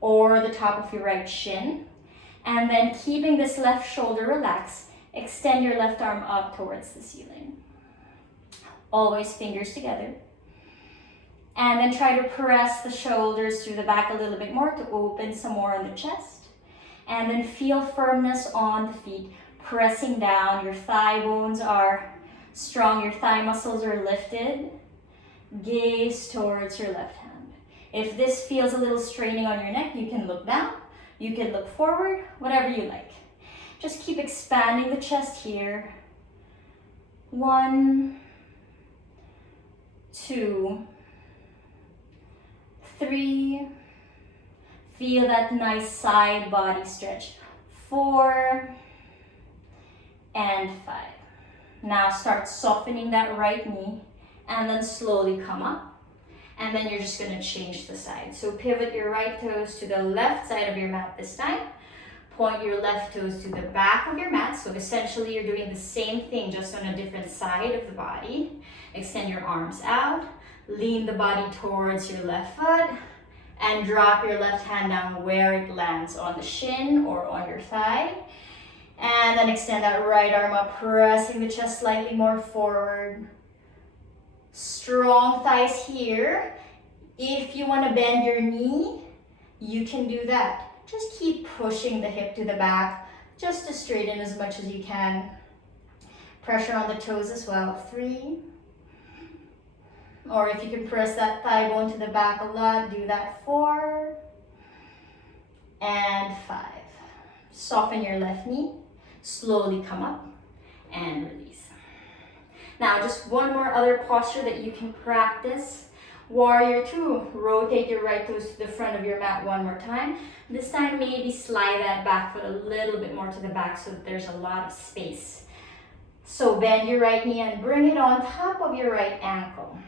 or the top of your right shin. And then keeping this left shoulder relaxed, extend your left arm up towards the ceiling. Always fingers together. And then try to press the shoulders through the back a little bit more to open some more on the chest. And then feel firmness on the feet, pressing down. Your thigh bones are strong, your thigh muscles are lifted. Gaze towards your left hand. If this feels a little straining on your neck, you can look down, you can look forward, whatever you like. Just keep expanding the chest here. 1, 2, 3. Feel that nice side body stretch. 4 and 5. Now start softening that right knee and then slowly come up. And then you're just going to change the side. So pivot your right toes to the left side of your mat this time. Point your left toes to the back of your mat. So essentially you're doing the same thing, just on a different side of the body. Extend your arms out. Lean the body towards your left foot. And drop your left hand down where it lands, on the shin or on your thigh. And then extend that right arm up, pressing the chest slightly more forward. Strong thighs here. If you want to bend your knee, you can do that. Just keep pushing the hip to the back, just to straighten as much as you can. Pressure on the toes as well. 3. Or if you can press that thigh bone to the back a lot, do that. 4. And 5. Soften your left knee. Slowly come up and release. Now just one more other posture that you can practice. Warrior 2, rotate your right toes to the front of your mat one more time. This time maybe slide that back foot a little bit more to the back so that there's a lot of space. So bend your right knee and bring it on top of your right ankle.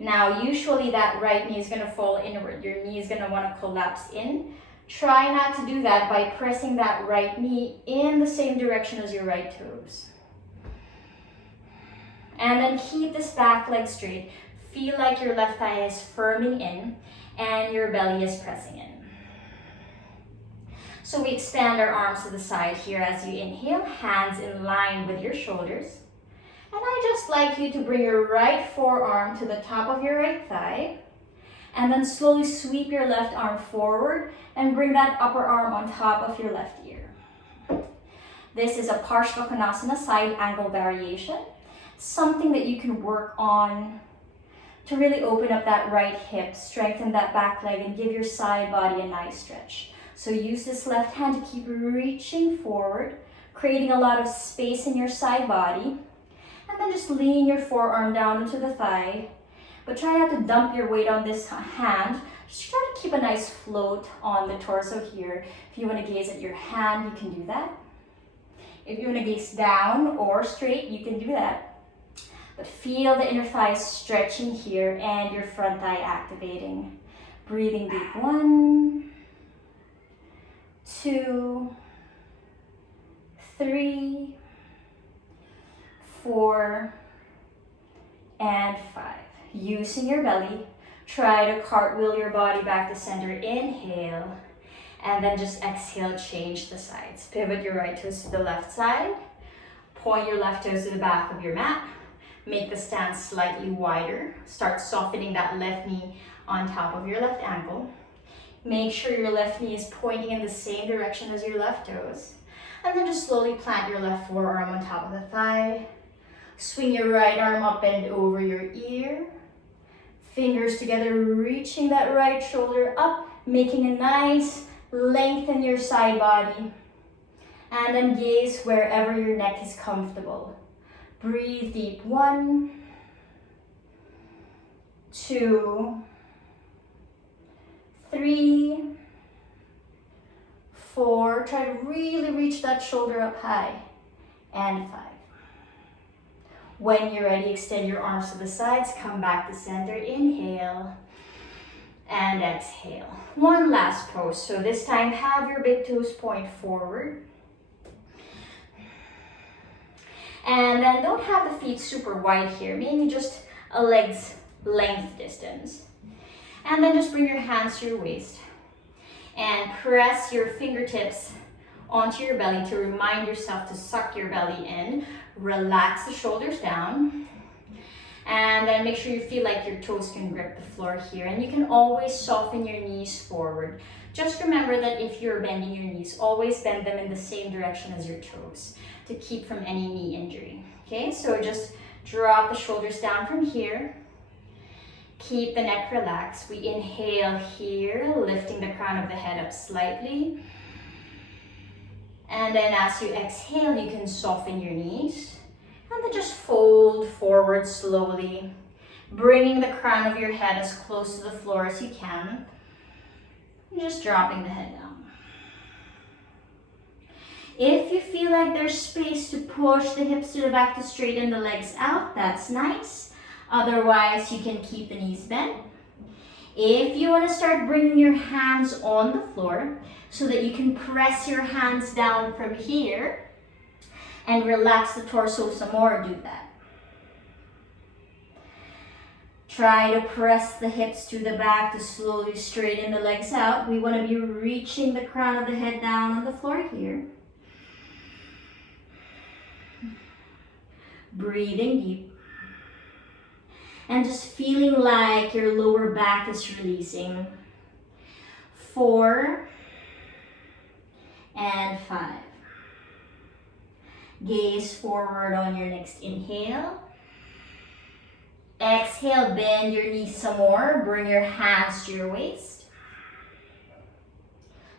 Now usually that right knee is going to fall inward. Your knee is going to want to collapse in. Try not to do that by pressing that right knee in the same direction as your right toes. And then keep this back leg straight. Feel like your left thigh is firming in and your belly is pressing in. So we expand our arms to the side here as you inhale, hands in line with your shoulders. And I just like you to bring your right forearm to the top of your right thigh. And then slowly sweep your left arm forward and bring that upper arm on top of your left ear. This is a Parswapanasana side angle variation. Something that you can work on to really open up that right hip, strengthen that back leg, and give your side body a nice stretch. So use this left hand to keep reaching forward, creating a lot of space in your side body. And then just lean your forearm down into the thigh. But try not to dump your weight on this hand. Just try to keep a nice float on the torso here. If you want to gaze at your hand, you can do that. If you want to gaze down or straight, you can do that. But feel the inner thighs stretching here and your front thigh activating. Breathing deep. 1, 2, 3, 4, and 5. Using your belly, try to cartwheel your body back to center. Inhale, and then just exhale, change the sides. Pivot your right toes to the left side. Point your left toes to the back of your mat. Make the stance slightly wider. Start softening that left knee on top of your left ankle. Make sure your left knee is pointing in the same direction as your left toes. And then just slowly plant your left forearm on top of the thigh. Swing your right arm up and over your ear. Fingers together, reaching that right shoulder up, making a nice length in your side body. And then gaze wherever your neck is comfortable. Breathe deep. 1, 2, 3, 4. Try to really reach that shoulder up high. And 5. When you're ready, extend your arms to the sides. Come back to center. Inhale. And exhale. One last pose. So this time, have your big toes point forward. And then don't have the feet super wide here, maybe just a leg's length distance. And then just bring your hands to your waist and press your fingertips onto your belly to remind yourself to suck your belly in. Relax the shoulders down. And then make sure you feel like your toes can grip the floor here. And you can always soften your knees forward. Just remember that if you're bending your knees, always bend them in the same direction as your toes to keep from any knee injury. Okay, so just drop the shoulders down from here. Keep the neck relaxed. We inhale here, lifting the crown of the head up slightly. And then as you exhale, you can soften your knees. And then just fold forward slowly, bringing the crown of your head as close to the floor as you can. And just dropping the head down. If you feel like there's space to push the hips to the back to straighten the legs out, that's nice. Otherwise, you can keep the knees bent. If you want to start bringing your hands on the floor so that you can press your hands down from here and relax the torso some more, do that. Try to press the hips to the back to slowly straighten the legs out. We want to be reaching the crown of the head down on the floor here. Breathing deep. And just feeling like your lower back is releasing. 4 and 5. Gaze forward on your next inhale. Exhale, bend your knees some more. Bring your hands to your waist.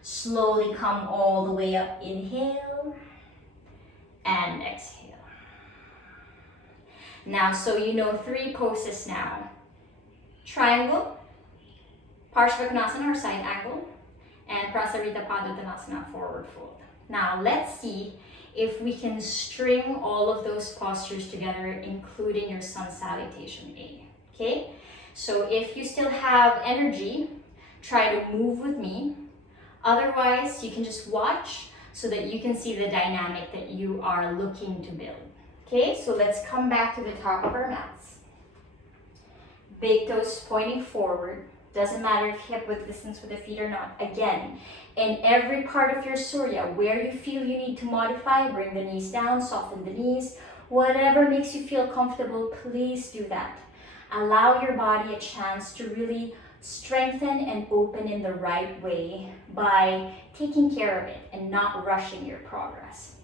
Slowly come all the way up. Inhale and exhale. Now, so you know 3 poses now. Triangle, Parswapanasana or side angle, and Parswapanasana, forward fold. Now, let's see if we can string all of those postures together, including your sun salutation A. Okay? So if you still have energy, try to move with me. Otherwise, you can just watch so that you can see the dynamic that you are looking to build. Okay, so let's come back to the top of our mats. Big toes pointing forward. Doesn't matter if hip width distance with the feet or not. Again, in every part of your Surya, where you feel you need to modify, bring the knees down, soften the knees. Whatever makes you feel comfortable, please do that. Allow your body a chance to really strengthen and open in the right way by taking care of it and not rushing your progress.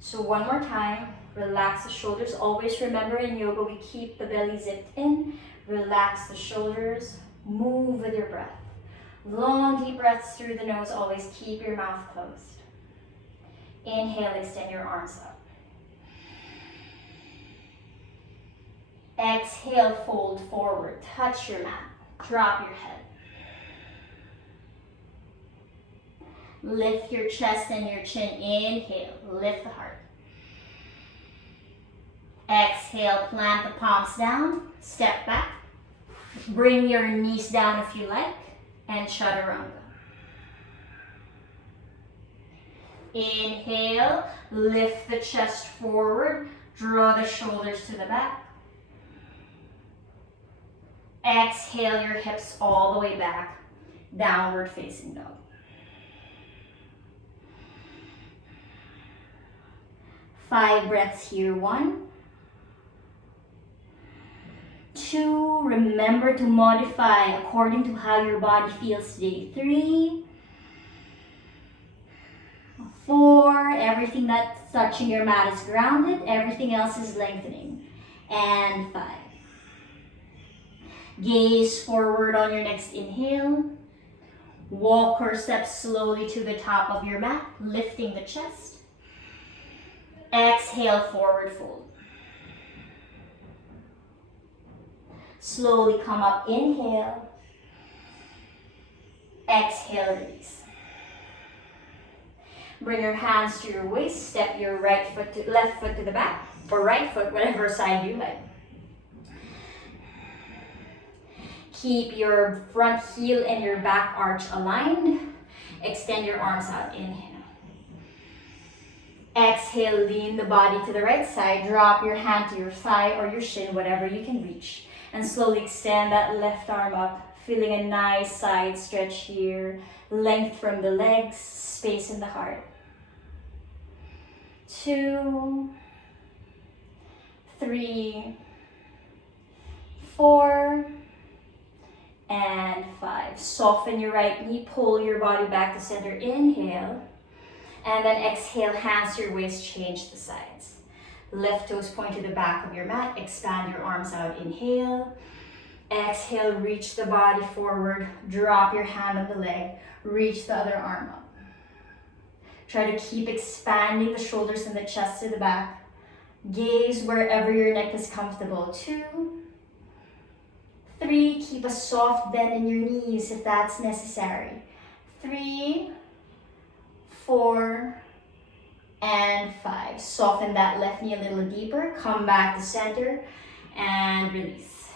So one more time, relax the shoulders. Always remember in yoga, we keep the belly zipped in. Relax the shoulders, move with your breath. Long deep breaths through the nose, always keep your mouth closed. Inhale, extend your arms up. Exhale, fold forward, touch your mat, drop your head. Lift your chest and your chin, inhale, lift the heart. Exhale, plant the palms down, step back. Bring your knees down if you like, and Chaturanga. Inhale, lift the chest forward, draw the shoulders to the back. Exhale your hips all the way back, downward facing dog. Five breaths here. 1, 2, remember to modify according to how your body feels today. 3, 4, everything that's touching your mat is grounded, everything else is lengthening. And 5. Gaze forward on your next inhale. Walk or step slowly to the top of your mat, lifting the chest. Exhale, forward fold. Slowly come up, inhale. Exhale, release. Bring your hands to your waist, step your left foot to the back, or right foot, whatever side you like. Keep your front heel and your back arch aligned. Extend your arms out, inhale. Exhale, lean the body to the right side, drop your hand to your thigh or your shin, whatever you can reach. And slowly extend that left arm up, feeling a nice side stretch here. Length from the legs, space in the heart. 2, 3, 4, and 5. Soften your right knee, pull your body back to center, inhale. And then exhale, hands to your waist, change the sides. Left toes point to the back of your mat, expand your arms out, inhale. Exhale, reach the body forward, drop your hand on the leg, reach the other arm up. Try to keep expanding the shoulders and the chest to the back. Gaze wherever your neck is comfortable. 2, 3, keep a soft bend in your knees if that's necessary. 3, 4, and 5. Soften that left knee a little deeper. Come back to center and release.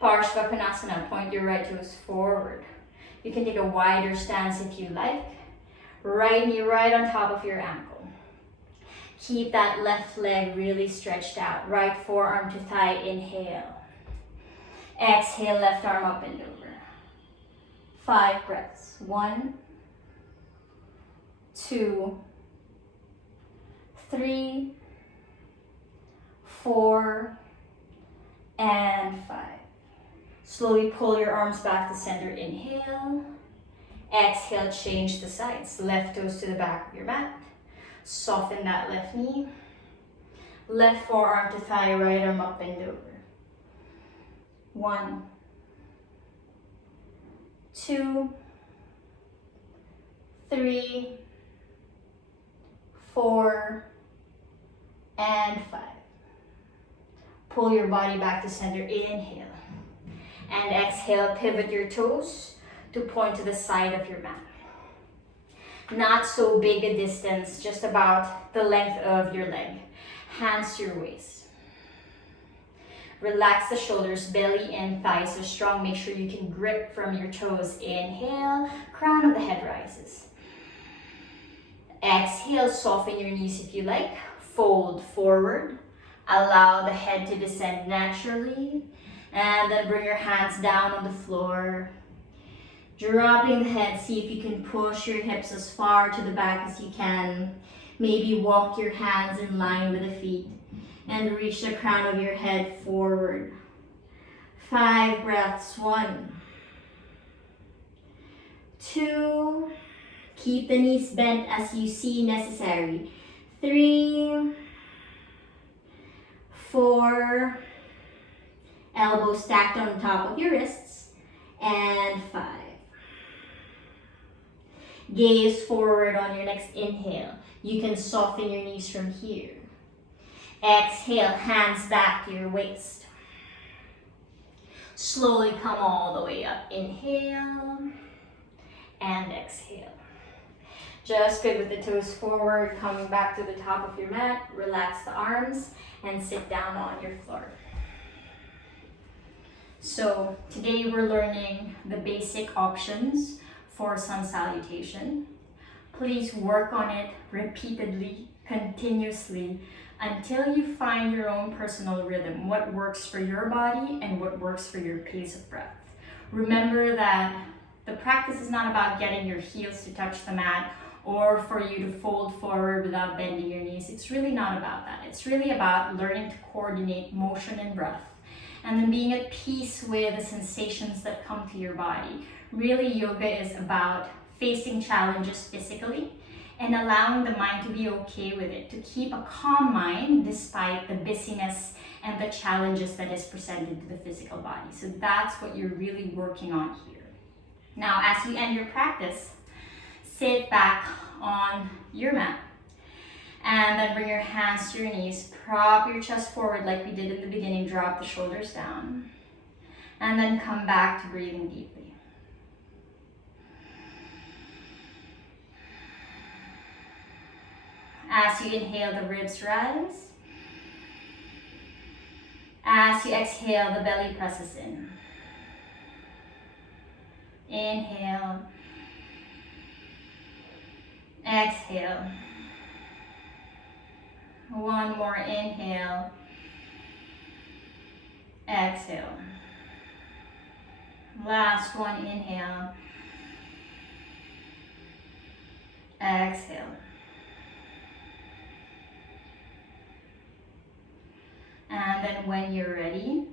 Parswapanasana, point your right toes forward. You can take a wider stance if you like. Right knee right on top of your ankle. Keep that left leg really stretched out. Right forearm to thigh, inhale. Exhale, left arm up and over. 5 breaths. 1, 2, 3, 4, and 5. Slowly pull your arms back to center. Inhale. Exhale, change the sides. Left toes to the back of your mat. Soften that left knee. Left forearm to thigh, right arm up and over. 1, 2, 3, 4, and 5. Pull your body back to center. Inhale. And exhale, pivot your toes to point to the side of your mat. Not so big a distance, just about the length of your leg. Hands to your waist. Relax the shoulders, belly and thighs are strong. Make sure you can grip from your toes. Inhale, crown of the head rises. Exhale, soften your knees if you like. Fold forward. Allow the head to descend naturally. And then bring your hands down on the floor. Dropping the head, see if you can push your hips as far to the back as you can. Maybe walk your hands in line with the feet and reach the crown of your head forward. 5 breaths. 1, 2, keep the knees bent as you see necessary. 3, 4, elbows stacked on top of your wrists, and 5. Gaze forward on your next inhale. You can soften your knees from here. Exhale, hands back to your waist. Slowly come all the way up. Inhale and exhale. Just good with the toes forward, coming back to the top of your mat. Relax the arms and sit down on your floor. So today we're learning the basic options for sun salutation. Please work on it repeatedly, continuously, until you find your own personal rhythm, what works for your body and what works for your pace of breath. Remember that the practice is not about getting your heels to touch the mat or for you to fold forward without bending your knees. It's really not about that. It's really about learning to coordinate motion and breath, and then being at peace with the sensations that come to your body. Really, yoga is about facing challenges physically and allowing the mind to be okay with it, to keep a calm mind despite the busyness and the challenges that is presented to the physical body. So that's what you're really working on here. Now, as you end your practice, sit back on your mat and then bring your hands to your knees. Prop your chest forward like we did in the beginning. Drop the shoulders down. And then come back to breathing deeply. As you inhale, the ribs rise. As you exhale, the belly presses in. Inhale. Exhale. One more inhale. Exhale. Last one, inhale. Exhale. And then when you're ready,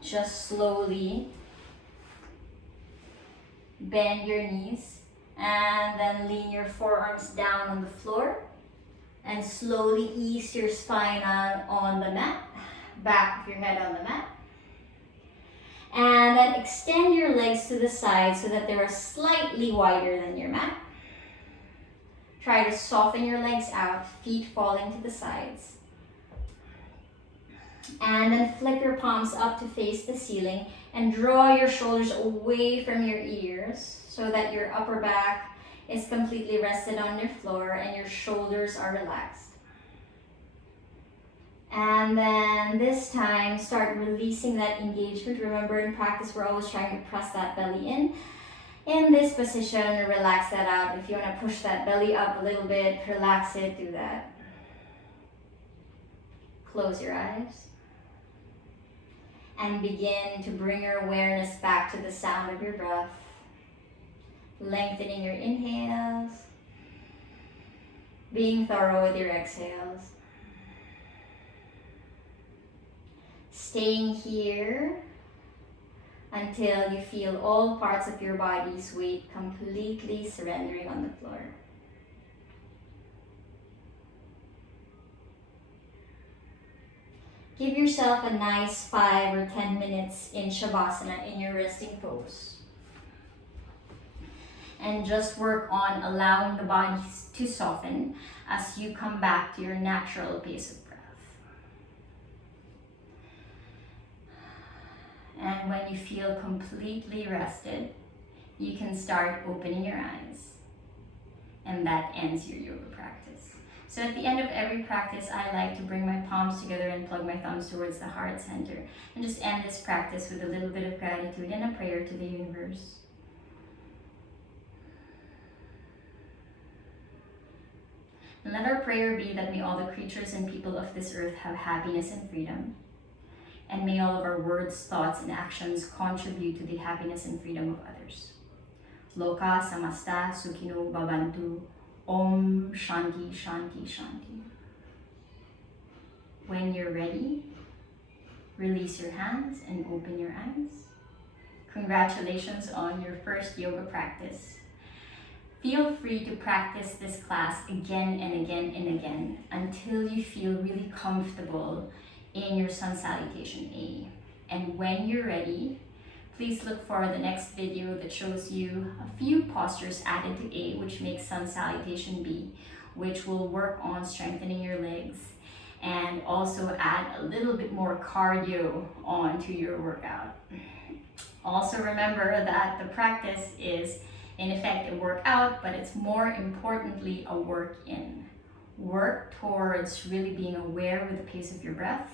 just slowly bend your knees and then lean your forearms down on the floor and slowly ease your spine on the mat, back of your head on the mat. And then extend your legs to the side so that they're slightly wider than your mat. Try to soften your legs out, feet falling to the sides. And then flip your palms up to face the ceiling and draw your shoulders away from your ears so that your upper back is completely rested on your floor and your shoulders are relaxed. And then this time, start releasing that engagement. Remember, in practice, we're always trying to press that belly in. In this position, relax that out. If you want to push that belly up a little bit, relax it, do that. Close your eyes. And begin to bring your awareness back to the sound of your breath. Lengthening your inhales. Being thorough with your exhales. Staying here until you feel all parts of your body's weight completely surrendering on the floor. Give yourself a nice 5 or 10 minutes in Shavasana in your resting pose. And just work on allowing the body to soften as you come back to your natural pace of breath. And when you feel completely rested, you can start opening your eyes. And that ends your yoga practice. So at the end of every practice, I like to bring my palms together and plug my thumbs towards the heart center. And just end this practice with a little bit of gratitude and a prayer to the universe. And let our prayer be that may all the creatures and people of this earth have happiness and freedom. And may all of our words, thoughts, and actions contribute to the happiness and freedom of others. Loka samasta sukhino bhavantu. Om Shanti Shanti Shanti. When you're ready, release your hands and open your eyes. Congratulations on your first yoga practice. Feel free to practice this class again and again and again until you feel really comfortable in your Sun Salutation A. And when you're ready, please look for the next video that shows you a few postures added to A, which makes Sun Salutation B, which will work on strengthening your legs and also add a little bit more cardio onto your workout. Also remember that the practice is in effect a workout, but it's more importantly a work-in. Work towards really being aware with the pace of your breath,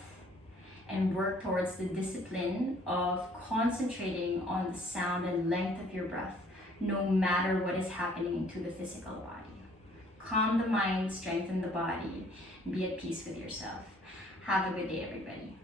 and work towards the discipline of concentrating on the sound and length of your breath, no matter what is happening to the physical body. Calm the mind, strengthen the body, and be at peace with yourself. Have a good day, everybody.